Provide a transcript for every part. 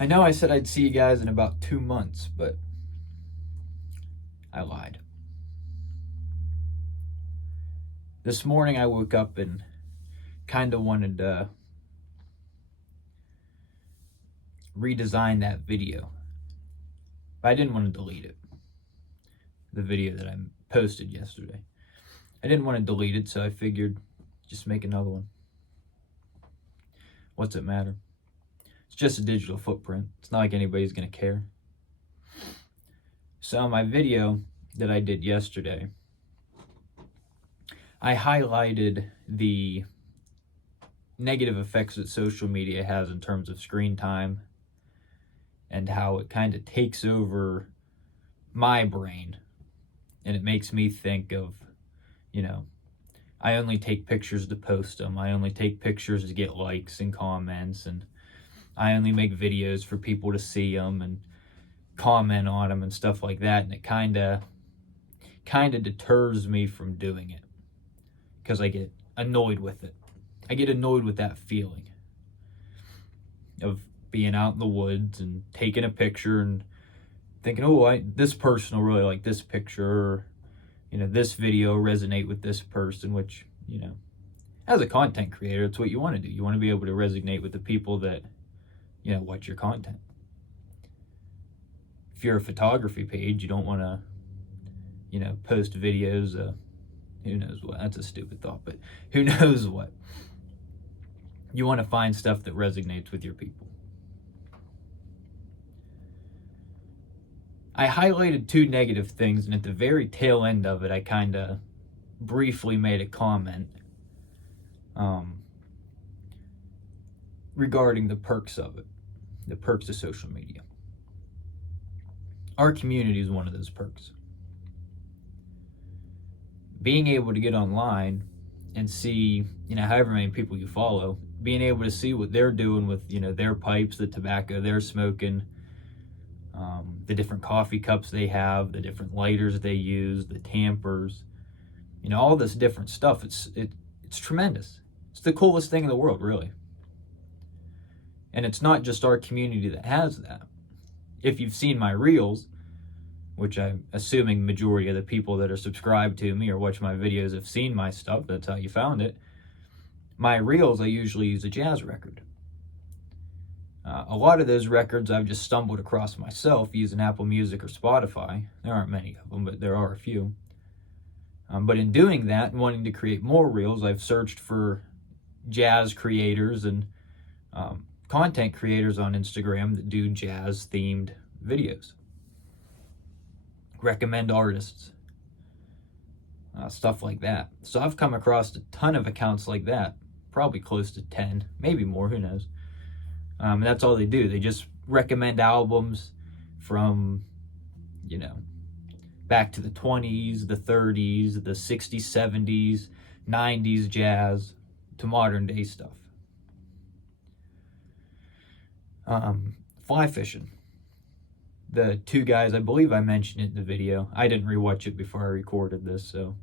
I know I said I'd see you guys in about 2 months, but I lied. This morning I woke up and kind of wanted to redesign that video, but I didn't want to delete it. The video that I posted yesterday. I didn't want to delete it, so I figured just make another one. What's it matter? It's just a digital footprint. It's not like anybody's going to care. So my video that I did yesterday, I highlighted the negative effects that social media has in terms of screen time and how it kind of takes over my brain and it makes me think of, I only take pictures to post them. I only take pictures to get likes and comments, and I only make videos for people to see them and comment on them and stuff like that. And it kind of deters me from doing it because I get annoyed with it. I get annoyed with that feeling of being out in the woods and taking a picture and thinking, oh, this person will really like this picture, or, this video resonate with this person, which, as a content creator, it's what you want to do. You want to be able to resonate with the people that, watch your content. If you're a photography page, you don't want to, post videos, who knows what. That's a stupid thought, but who knows what. You want to find stuff that resonates with your people. I highlighted 2 negative things, and at the very tail end of it, I kind of briefly made a comment regarding the perks of it, the perks of social media. Our community is one of those perks. Being able to get online and see, however many people you follow, being able to see what they're doing with, their pipes, the tobacco they're smoking, the different coffee cups they have, the different lighters they use, the tampers, all this different stuff. It's tremendous. It's the coolest thing in the world, really. And it's not just our community that has that. If you've seen my reels, which I'm assuming majority of the people that are subscribed to me or watch my videos have seen my stuff, that's how you found it. My reels, I usually use a jazz record. A lot of those records I've just stumbled across myself using Apple Music or Spotify. There aren't many of them, but there are a few. But in doing that and wanting to create more reels, I've searched for jazz creators and content creators on Instagram that do jazz-themed videos. Recommend artists. Stuff like that. So I've come across a ton of accounts like that. Probably close to 10, maybe more, who knows. And that's all they do. They just recommend albums from, back to the 20s, the 30s, the 60s, 70s, 90s jazz, to modern day stuff. Fly fishing. The 2 guys, I believe I mentioned it in the video. I didn't rewatch it before I recorded this, so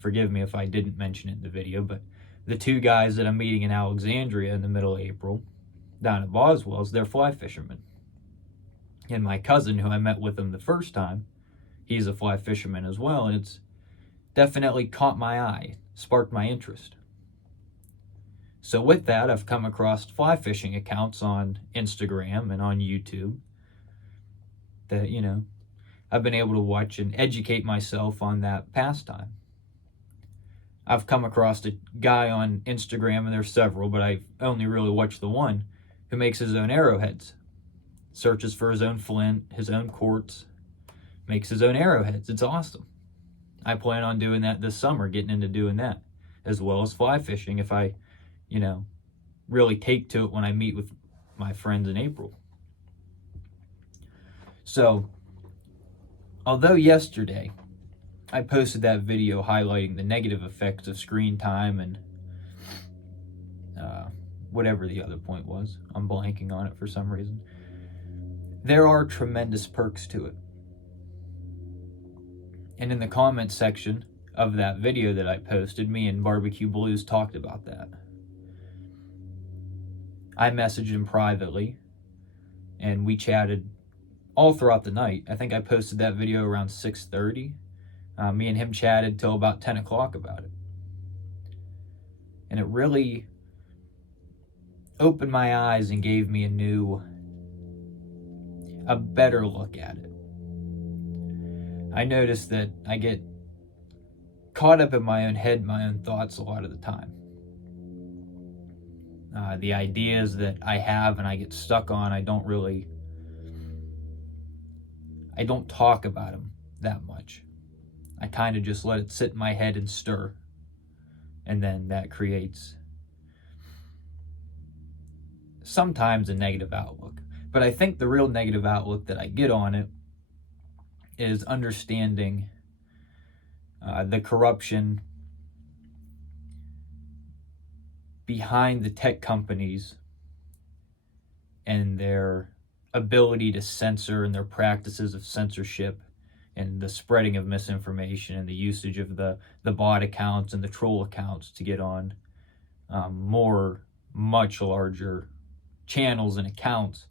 forgive me if I didn't mention it in the video, but the 2 guys that I'm meeting in Alexandria in the middle of April, down at Boswell's, they're fly fishermen. And my cousin, who I met with him the first time, he's a fly fisherman as well, and it's definitely caught my eye, sparked my interest. So with that, I've come across fly fishing accounts on Instagram and on YouTube that, I've been able to watch and educate myself on that pastime. I've come across a guy on Instagram, and there's several, but I only really watched the one, who makes his own arrowheads, searches for his own flint, his own quartz, makes his own arrowheads. It's awesome. I plan on doing that this summer, getting into doing that, as well as fly fishing if I, really take to it when I meet with my friends in April. So, although yesterday I posted that video highlighting the negative effects of screen time and whatever the other point was, I'm blanking on it for some reason, there are tremendous perks to it. And in the comments section of that video that I posted, me and Barbecue Blues talked about that. I messaged him privately and we chatted all throughout the night. I think I posted that video around 6:30. Me and him chatted till about 10 o'clock about it. And it really opened my eyes and gave me a better look at it. I noticed that I get caught up in my own head, my own thoughts a lot of the time. The ideas that I have and I get stuck on, I don't talk about them that much. I kind of just let it sit in my head and stir. And then that creates sometimes a negative outlook. But I think the real negative outlook that I get on it is understanding the corruption behind the tech companies and their ability to censor and their practices of censorship and the spreading of misinformation and the usage of the bot accounts and the troll accounts to get on much larger channels and accounts,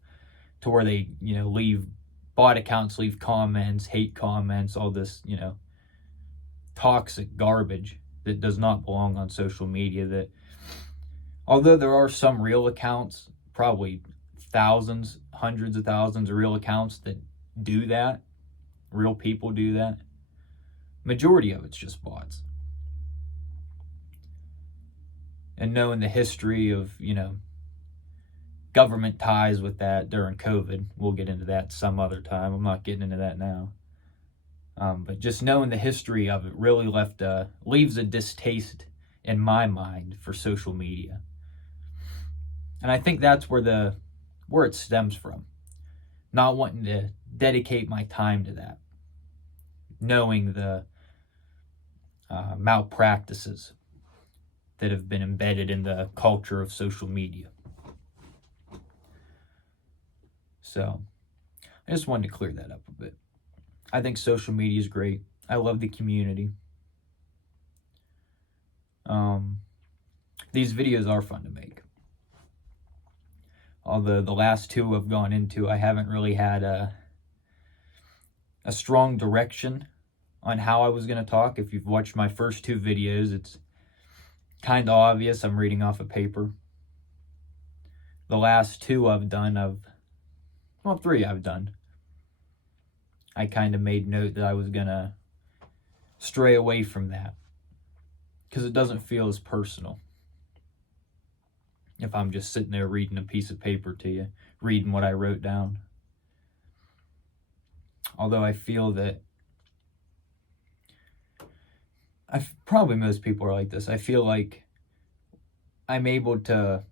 to where they, leave bot accounts, leave comments, hate comments, all this, toxic garbage that does not belong on social media. That, although there are some real accounts, probably thousands, hundreds of thousands of real accounts that do that, real people do that, majority of it's just bots. And knowing the history of, government ties with that during COVID, we'll get into that some other time. I'm not getting into that now. But just knowing the history of it really leaves a distaste in my mind for social media. And I think that's where it stems from. Not wanting to dedicate my time to that. Knowing the malpractices that have been embedded in the culture of social media. So, I just wanted to clear that up a bit. I think social media is great. I love the community. These videos are fun to make. Although the last two I've gone into, I haven't really had a strong direction on how I was going to talk. If you've watched my first two videos, it's kind of obvious I'm reading off a paper. The last two three I've done. I kind of made note that I was going to stray away from that, because it doesn't feel as personal if I'm just sitting there reading a piece of paper to you, reading what I wrote down. Although I feel that probably most people are like this. I feel like I'm able to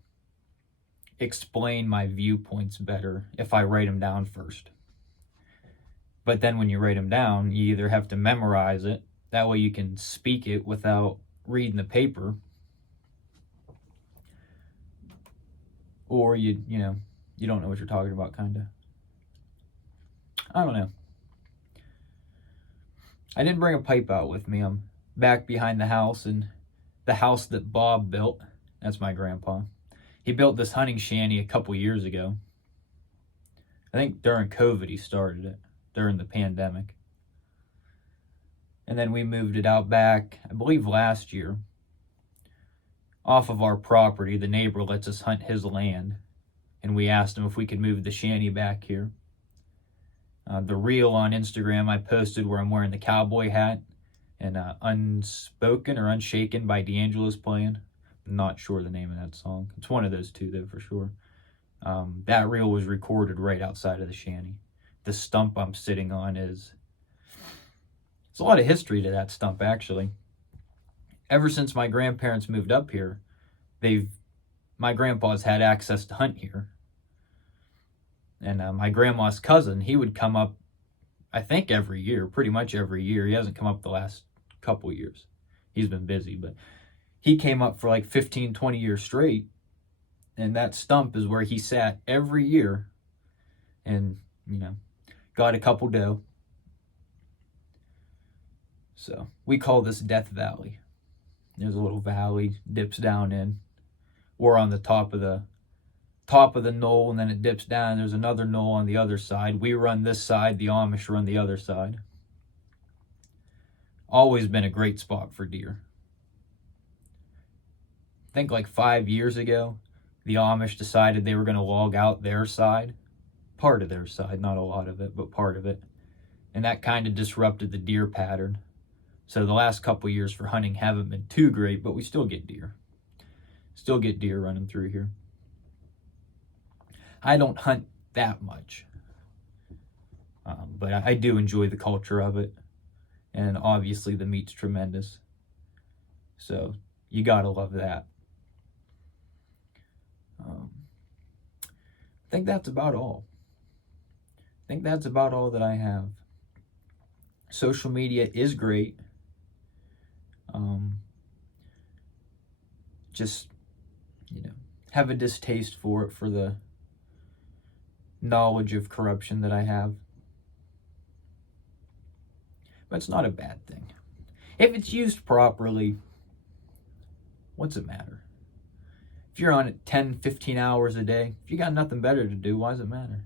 explain my viewpoints better if I write them down first. But then when you write them down, you either have to memorize it, that way you can speak it without reading the paper, or you don't know what you're talking about, kind of. I don't know. I didn't bring a pipe out with me. I'm back behind the house, and the house that Bob built, that's my grandpa. He built this hunting shanty a couple years ago. I think during COVID he started it, during the pandemic. And then we moved it out back, I believe last year, off of our property. The neighbor lets us hunt his land, and we asked him if we could move the shanty back here. The reel on Instagram I posted where I'm wearing the cowboy hat, and Unspoken or Unshaken by D'Angelo's playing. I'm not sure the name of that song. It's one of those two, though, for sure. That reel was recorded right outside of the shanty. The stump I'm sitting on there's a lot of history to that stump, actually. Ever since my grandparents moved up here, my grandpa's had access to hunt here. And my grandma's cousin, he would come up, I think every year, pretty much every year. He hasn't come up the last couple years. He's been busy, but he came up for like 15, 20 years straight. And that stump is where he sat every year and, got a couple doe. So we call this Death Valley. There's a little valley, dips down in. We're on the top top of the knoll, and then it dips down. There's another knoll on the other side. We run this side, the Amish run the other side. Always been a great spot for deer. I think like 5 years ago, the Amish decided they were going to log out their side. Part of their side, not a lot of it, but part of it. And that kind of disrupted the deer pattern. So the last couple years for hunting haven't been too great, but we still get deer. Still get deer running through here. I don't hunt that much, but I do enjoy the culture of it, and obviously the meat's tremendous, so you gotta love that. I think that's about all. That I have. Social media is great. Just, have a distaste for it, for the knowledge of corruption that I have. But it's not a bad thing. If it's used properly, what's it matter? If you're on it 10, 15 hours a day, if you got nothing better to do, why does it matter?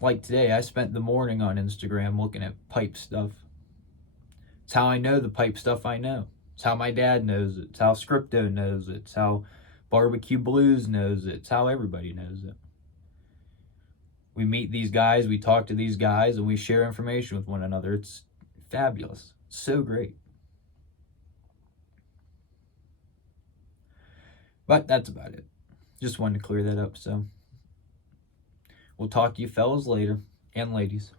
Like today, I spent the morning on Instagram looking at pipe stuff. It's how I know the pipe stuff I know. It's how my dad knows it. It's how Scripto knows it. It's how Barbecue Blues knows it. It's how everybody knows it. We meet these guys, we talk to these guys, and we share information with one another. It's fabulous. It's so great. But that's about it. Just wanted to clear that up, so we'll talk to you fellas later, and ladies.